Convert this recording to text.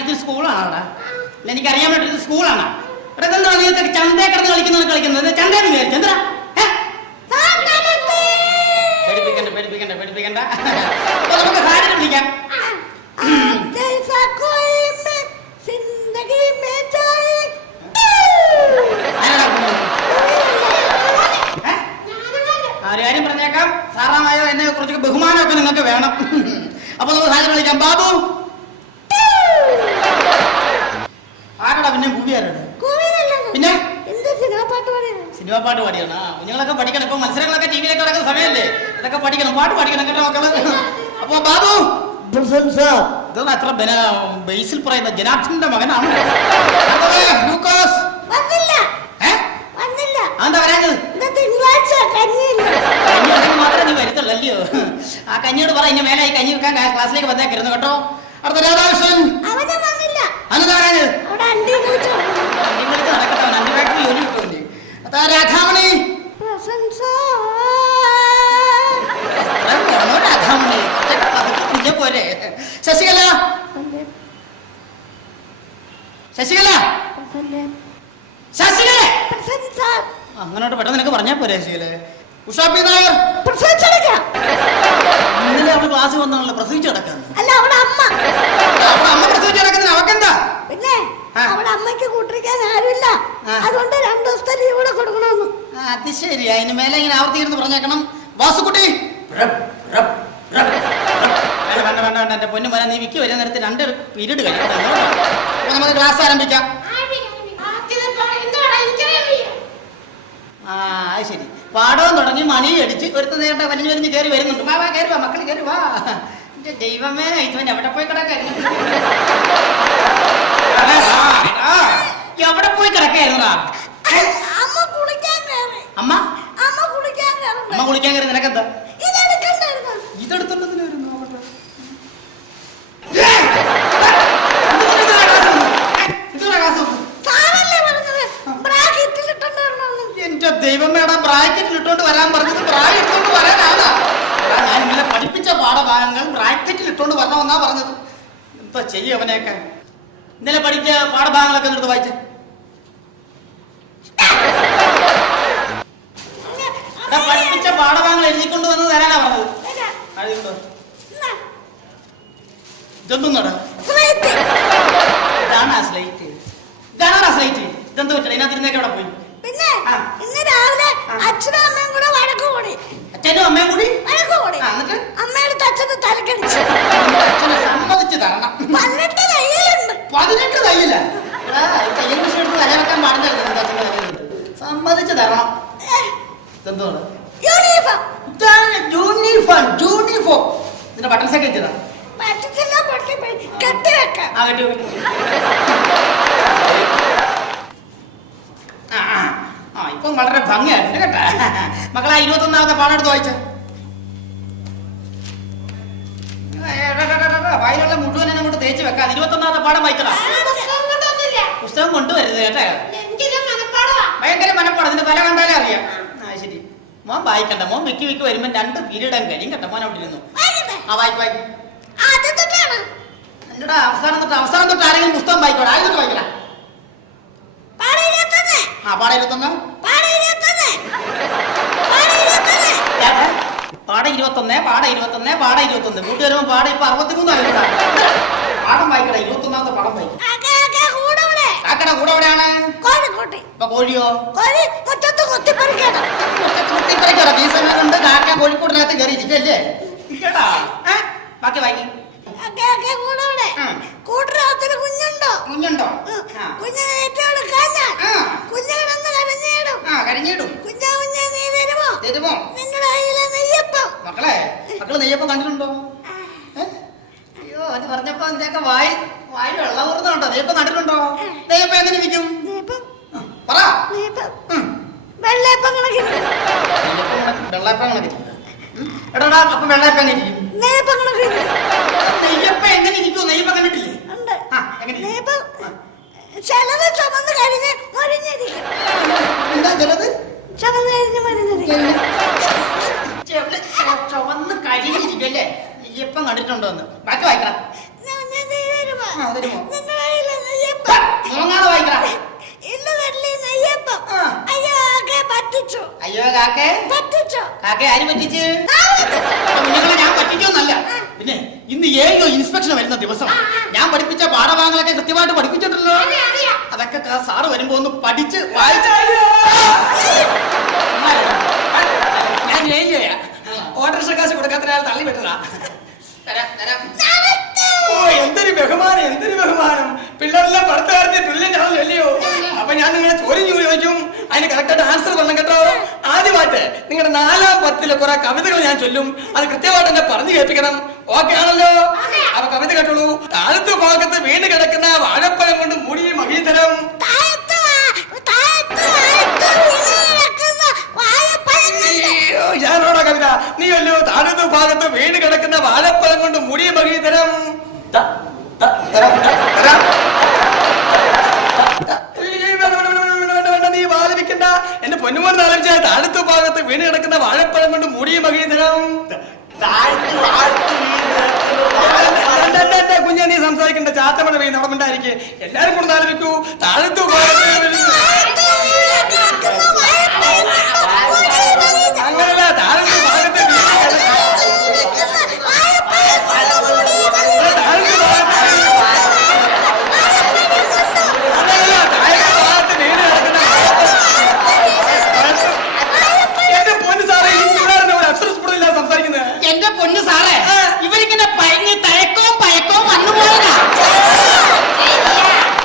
ഇത് സ്കൂളാണോടാ? എനിക്കറിയാൻ പറ്റും ഇത് സ്കൂളാണ്? ഇവിടെ എന്താ നീ ചന്തയെ കിടന്ന് കളിക്കുന്നത്? കളിക്കുന്നത് ചന്തയെന്ന് നമുക്ക് വിളിക്കാം. പറഞ്ഞേക്കാം. സാറാമായോ എന്നെ കുറച്ച് ബഹുമാനമൊക്കെ നിങ്ങൾക്ക് വേണം. അപ്പൊ നമുക്ക് ഹാജർ വിളിക്കാം. ബാബു! സിനിമ പാട്ട് പാടിയാണ്. ആ, കുഞ്ഞുങ്ങളൊക്കെ പഠിക്കണം. ഇപ്പൊ മത്സരങ്ങളൊക്കെ ടി വിയിലൊക്കെ നടക്കുന്ന സമയമല്ലേ ഇതൊക്കെ പഠിക്കണം. പാട്ട് പഠിക്കണം കേട്ടോ മക്കൾ. അപ്പൊ ബാബു ഇതൊന്നും അത്ര ബേസിൽ പറയുന്ന ജനാർദ്ദന്റെ മകനാണ് ലൂക്കോസ് മാത്രമേ നീ വരുത്തുള്ളൂ അല്ലയോ? ആ കഞ്ഞിയോട് പറ ഇനി മേലായി കഞ്ഞി വെക്കാൻ ക്ലാസ്സിലേക്ക് വന്നേക്കരുന്നു കേട്ടോ. അടുത്ത രാധാകൃഷ്ണൻ. ശശികല! ശശികല! അങ്ങനോട്ട് പെട്ടെന്ന് നിനക്ക് പറഞ്ഞാ പോരെ ശശികല? ഉഷാപ്പി നായർ! ഇന്നലെ അവൾ ക്ലാസ് വന്നാണല്ലോ പ്രസവിച്ചു കിടക്കാന്ന് അല്ല അവിടെ അമ്മ. അമ്മ പ്രസവിച്ചു കിടക്കുന്നതിന് അവക്കെന്താ? പിന്നെ. അവിടെ അമ്മയ്ക്ക് കൂട്ടിരിക്കാൻ ആരുമില്ല. അതുകൊണ്ട് രണ്ടു ദിവസത്തെ ലീവ് കൂടെ കൊടുക്കണമെന്ന്. അത് ശരി. അതിന് മേലെ ഇങ്ങനെ ആവർത്തിക്കുന്നു പറഞ്ഞേക്കണം. വാസുക്കുട്ടി! റബ്, റബ്, റബ്, റബ്. വേണ്ട വേണ്ട വേണ്ട എന്റെ പൊന്നു മോനെ നീ വിക്കി വരുന്ന നേരത്തെ രണ്ട് പീരീഡ് കഴിയും അപ്പൊ നമുക്ക് ക്ലാസ് ആരംഭിക്കാം. ആ അത് ശരി. പാടവും തുടങ്ങി മണി അടിച്ച് ഒരുത്ത നേരത്തെ വലിഞ്ഞു വലിഞ്ഞ് കയറി വരുന്നുണ്ട്. വാ വാ കയറി വാ മക്കൾ കയറി വാ. ദൈവമേ ഇവൻ എവിടെ പോയി കിടക്കായിരുന്നു? എവിടെ പോയി കിടക്കായിരുന്നു അമ്മ കുളിക്കാൻ കയറി നിനക്കെന്താ ഇതെടുക്കണ്ടായിരുന്നു ഇതെടുത്തോണ്ടെന്തിനു വരുന്നു നോക്കട്ടെ. ഇതെന്താ കാശ്? സാറല്ലേ പറഞ്ഞത് ബ്രാക്കറ്റിൽ ഇട്ടുണ്ടായിരുന്നു എന്റെ ദൈവമേടാ ബ്രാക്കറ്റിൽ ഇട്ടോണ്ട് വരാൻ പറഞ്ഞത് ബ്രായ ഇട്ടോണ്ട് വരാനാണ് ഞാൻ ഇന്നലെ പഠിപ്പിച്ച പാഠഭാഗങ്ങൾ ബ്രാക്കറ്റിൽ ഇട്ടോണ്ട് വരണമെന്നാ പറഞ്ഞത്. എന്താ ചെയ്യും അവനെയൊക്കെ? ഇന്നലെ പഠിച്ച പാഠഭാഗങ്ങളൊക്കെ എടുത്ത് വായിച്ച്. പഠിപ്പിച്ച പാഠഭാഗങ്ങൾ എഴുതിക്കൊണ്ട് വന്ന് തരാനാ പറഞ്ഞത്. ഇതൊന്നും ഇതാണ് ആ സ്ലൈറ്റ് ഇതാണ് ആ സ്ലൈറ്റ് ഇതെന്ത് പറ്റണം ഇതിനകത്ത് ഇരുന്നേക്ക് അവിടെ പോയി. ഇന്ന് രാവിലെ. അച്ഛനും അമ്മയും കൂടെ വഴക്ക് കൂടി. അച്ഛനും അമ്മയും കൂടി? വഴക്ക് കൂടി. അമ്മയെടുത്ത് അച്ഛന് തലക്കടിച്ചു. അച്ഛനെ സമ്മതിച്ച് തരണം. പതിനെട്ട് തയ്യലുണ്ട്. പതിനെട്ട് തയ്യല? തയ്യൽ മിഷൻ എടുത്ത് തലവെക്കാൻ നിന്റെ സമ്മതിച്ച് തരണം. ഇതെന്തോണ്? യൂണിഫോം. Uniform uniform. ഇതിന്റെ ബട്ടൺസ് ഒക്കെ വെച്ചതാ. കെട്ടി വെക്കാം. ആ കെട്ടി വെക്ക്. ആ ആ, ഇപ്പം വളരെ ഭംഗിയായിരുന്നു കേട്ടാ. മക്കളെ ഇരുപത്തൊന്നാമത്തെ പാടെടുത്ത് വായിച്ച. വായിലുള്ള മുഴുവൻ കൊണ്ട് തേച്ച് വെക്കാം ഇരുപത്തൊന്നാമത്തെ പാഠം വായിക്കടാ പുസ്തകം കൊണ്ടുവരുത് കേട്ടാ. ഭയങ്കര മനപ്പാട് അതിന്റെ തല കണ്ടാലേ അറിയാം. ആ ശരി. മോൻ വായിക്കണ്ട മോൻ വിക്കി വിക്കി വരുമ്പോ രണ്ട് പീരീഡം കഴിയും കേട്ടോ. മോൻ അവിടെ ഇരുന്നു. ആ വായിക്ക് വായിക്കും. എന്നോട് അവസാനം തൊട്ട് അവസാനം തൊട്ട് ആരെങ്കിലും പുസ്തകം വായിക്കോടാ ആദ്യം വായിക്കടാ ആ പാട ഇരുപത്തൊന്ന് പാടെ ഇരുപത്തൊന്ന് പാടെ ഇരുപത്തൊന്ന് ഏട്ടാ, പാട ഇരുപത്തൊന്ന് പാട ഇരുപത്തൊന്ന് പാട ഇരുപത്തൊന്ന്. കൂട്ടി വരുമ്പോ പാട ഇപ്പൊ അറുപത്തിമൂന്നായി പാടം വായിക്കട ഇരുപത്തൊന്നാമത്തെ പാടം വായിക്കും. കാക്കട കൂടെ എവിടെയാണ്? ഇപ്പൊ കോഴിയോ? കുത്തിപ്പറിക്കട ഈ സമയം കൊണ്ട് കാക്ക കോഴിക്കോടിനകത്ത് കയറി ഇരിക്കല്ലേ? ഏ? ബാക്കി വായിക്കും. അയ്യോ അത് പറഞ്ഞപ്പോ അതിന്റെയൊക്കെ വായി വായിൽ വെള്ളം ഊർന്നുണ്ടോ? നെയ്യപ്പം കണ്ടിട്ടുണ്ടോ? നെയ്യപ്പം എങ്ങനെ ഇരിക്കും പറ. വെള്ളയപ്പം കണക്കിന്. വെള്ളയപ്പം കണക്ക് എടാടാ അപ്പൊ വെള്ളയപ്പം എങ്ങനെ ഇരിക്കും? നെയ്യപ്പം കണക്കിന്. നെയ്യപ്പം എങ്ങനെ ഇരിക്കും? നെയ്യപ്പം കണ്ടിട്ടില്ലേ? നെയ്യപ്പം ചിലത് ചുമന്ന് കഴിഞ്ഞ് മൊരിഞ്ഞിരിക്കും. എന്താ ചിലത്? ചുമന്ന് കഴിഞ്ഞ് മൊരിഞ്ഞിരിക്കും. ചെവൾ ചൊ- ചുവന്ന് കരിഞ്ഞിരിക്കും അല്ലേ? എപ്പം കണ്ടിട്ടുണ്ടോ എന്ന്? ബാക്കി വായിക്കടാ. അയ്യോ കാക്കേ കാക്കേ ആര് പറ്റിച്ച്? ഞാൻ പറ്റിച്ചോന്നല്ല പിന്നെ ഇന്ന് ഏഴോ ഇൻസ്പെക്ഷൻ വരുന്ന ദിവസം. ഞാൻ പഠിപ്പിച്ച പാഠഭാഗങ്ങളൊക്കെ കൃത്യമായിട്ട് പഠിപ്പിച്ചിട്ടുണ്ടല്ലോ. അതൊക്കെ സാറ് വരുമ്പോ ഒന്ന് പഠിച്ച് വായിച്ച ഞാൻ ഏഴോയാ ഓട്ടർഷ കാശ് കൊടുക്കാത്ത തള്ളി വിട്ടതാ ഓ എന്തൊരു ബഹുമാനം എന്തൊരു ബഹുമാനം. പിള്ളേരെല്ലാം പഠിത്തകാരത്തെ ബ്രില്യന്റ് ആണല്ലോ അല്ലയോ? അപ്പൊ ഞാൻ നിങ്ങളെ ചോദ്യം ചോദിക്കും? അതിന് കറക്റ്റായിട്ട് ആൻസർ പറഞ്ഞു കേട്ടോ. ആദ്യമായിട്ട് നിങ്ങളുടെ നാലാം പത്തിലെ കുറെ കവിതകൾ ഞാൻ ചൊല്ലും. അത് കൃത്യമായിട്ട് എന്നെ പറഞ്ഞു കേൾപ്പിക്കണം. ഓക്കെ ആണല്ലോ? അപ്പൊ കവിത വാഴപ്പഴം കൊണ്ട് മുടി ബഹീതരം നീ വാദിക്കണ്ട എന്റെ പൊന്നുമോൻ ആലോചിച്ച താഴത്ത് ഭാഗത്ത് വീണ് കിടക്കുന്ന വാഴപ്പഴം കൊണ്ട് മുടി മകീതരം കുഞ്ഞ നീ സംസാരിക്കേണ്ട. ചാത്തമഴ പെയ്യുന്ന അവിടെ ഉണ്ടായിരിക്കെ എല്ലാരും കൂടെ ആലോചിക്കൂ താഴത്തു ഭാഗത്ത്